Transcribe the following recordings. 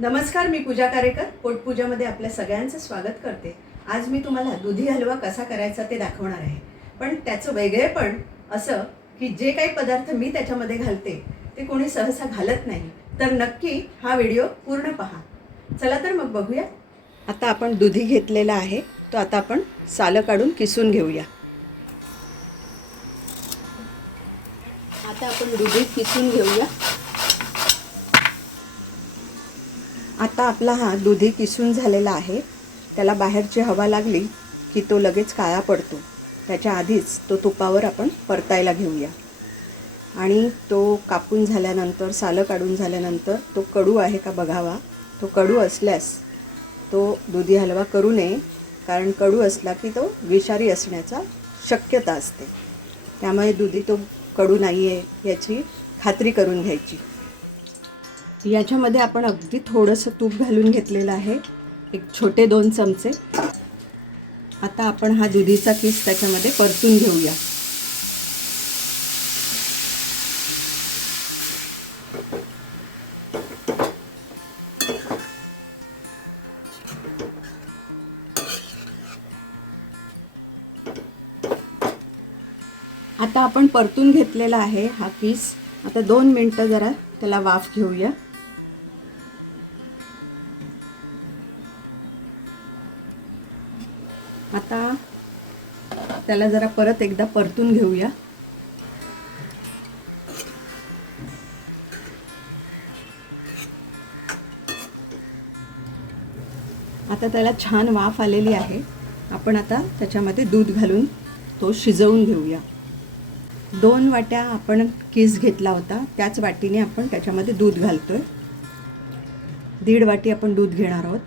नमस्कार, मी पूजा कारेकर पोटपूजामध्ये आपल्या सगळ्यांचं स्वागत करते। आज मी तुम्हाला दुधी हलवा कसा करायचा ते दाखवणार आहे। पण त्याचं वेगळेपण असं की जे काही पदार्थ मी त्याच्यामध्ये घालते ते कोणी सहसा घालत नाही, तर नक्की हा व्हिडिओ पूर्ण पहा। चला तर मग बघूया। आता आपण दुधी घेतलेला आहे, तो आता आपण सालं काढून किसून घेऊया। आता आपण दुधी किसून घेऊया। आता आपला हा दुधी किसून झालेला आहे। त्याला बाहेरची हवा लागली की तो लगेच काळा पडतो। त्याच्या आधीच तो तुपावर आपण परतायला घेऊया। आणि तो कापून झाल्यानंतर सालं काढून झाल्यानंतर तो कडू आहे का बघावा। तो कडू असल्यास तो दुधी हलवा करू नये, कारण कडू असला की तो विषारी असण्याचा शक्यता असते। त्यामुळे दुधी तो कडू नाही आहे याची खात्री करून घ्यायची। याच्यामध्ये आपण अगदी थोडंसं तूप घालून घेतलेलं आहे, एक छोटे 2 चमचे। आता आपण हा दुधीचा किस त्याच्यामध्ये परतून घेऊया। आता आपण परतून घेतलेला आहे हा किस। आता 2 मिनिटं जरा त्याला वाफ घेऊया। आता त्याला जरा परत एकदा परतून घेऊया। आता त्याला छान वाफ आलेली आहे। आपण आता त्याच्यामध्ये दूध घालून तो शिजवून घेऊया। 2 वाट्या आपण किस घेतला होता, त्याच वाटीने आपण त्याच्यामध्ये दूध घालतोय। 1.5 वाटी आपण दूध घेणार आहोत।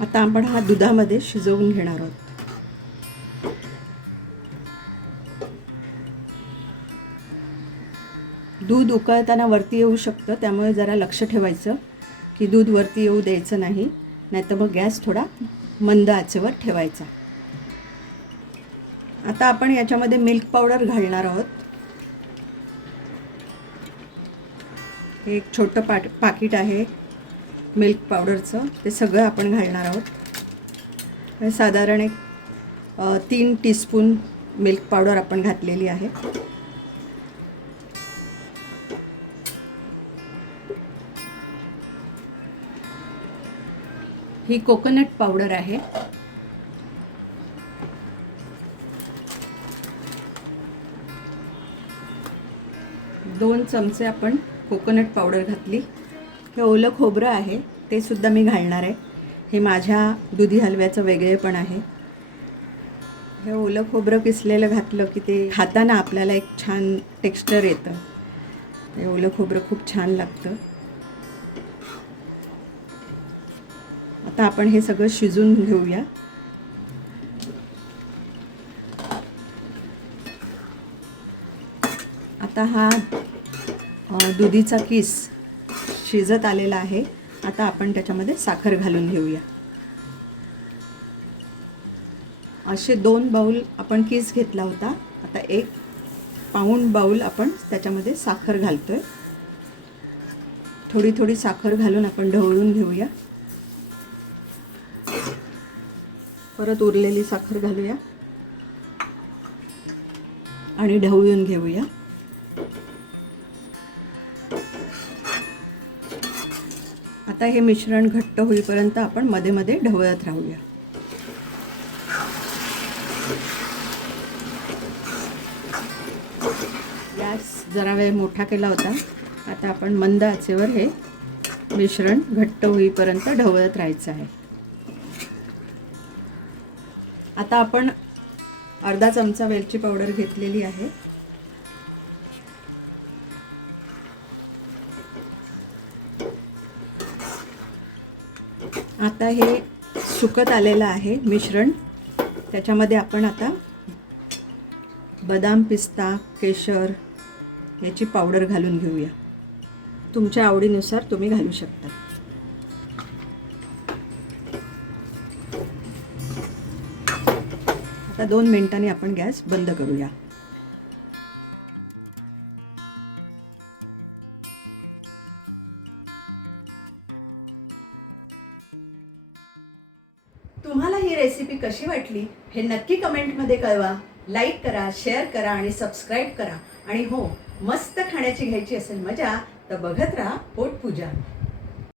आता आपण हा दुधामध्ये शिजवून घेणार आहोत। दूध उकळताना वरती येऊ शकतं, त्यामुळे जरा लक्ष ठेवायचं की दूध वरती येऊ द्यायचं नाही, नाहीतर मग गॅस थोडा मंद आचेवर ठेवायचा। आता आपण याच्यामध्ये मिल्क पावडर घालणार आहोत। एक छोटं पाकिट आहे मिल्क पावडरचं, ते सगळं आपण घालणार आहोत। साधारण एक 3 टीस्पून मिल्क पावडर आपण घातलेली आहे। ही कोकोनट पावडर आहे। दोन चमचे आपण कोकोनट पावडर घातली। हे ओलं खोबरं आहे, ते सुद्धा मी घालणार आहे। हे माझ्या दुधी हलव्याचं वेगळेपण आहे। हे ओलं खोबरं किसलेलं घातलं की ते खाताना आपल्याला एक छान टेक्स्चर येतं। हे ओलं खोबरं खूप छान लागतं। आता आपण हे सगळं शिजून घेऊया। आता हा दुधीचा किस शिजत आलेला आहे। आता आपण त्याच्यामध्ये साखर घालून घेऊया। असे 2 बाउल आपण किस घेतला होता, आता 1 पाऊण बाउल आपण त्याच्यामध्ये साखर घालतोय। थोडी थोडी साखर घालून आपण ढवळून घेऊया। परत उरलेली साखर घालूया आणि ढवळून घेऊया। आता हे मिश्रण घट्ट होईपर्यंत आपण मध्ये मध्ये ढवळत राहूया। गॅस जरा वेळ मोठा केला होता। आता आपण मंद आचेवर हे मिश्रण घट्ट होईपर्यंत ढवळत राहायचं आहे। आता आपण अर्धा चमचा वेलची पावडर घेतलेली आहे। आता हे सुकत आलेलं आहे मिश्रण, त्याच्यामध्ये आपण आता बदाम, पिस्ता, केशर याची पावडर घालून घेऊया। तुमच्या आवडीनुसार तुम्ही घालू शकता। आता 2 मिनिटांनी आपण गॅस बंद करूया. तुम्हाला ही रेसिपी कशी वाटली हे नक्की कमेंटमध्ये कळवा. लाईक करा, शेअर करा आणि सबस्क्राईब करा. आणि हो, मस्त खाण्याची घ्यायची असेल मजा तर बघत राहा पोटपूजा.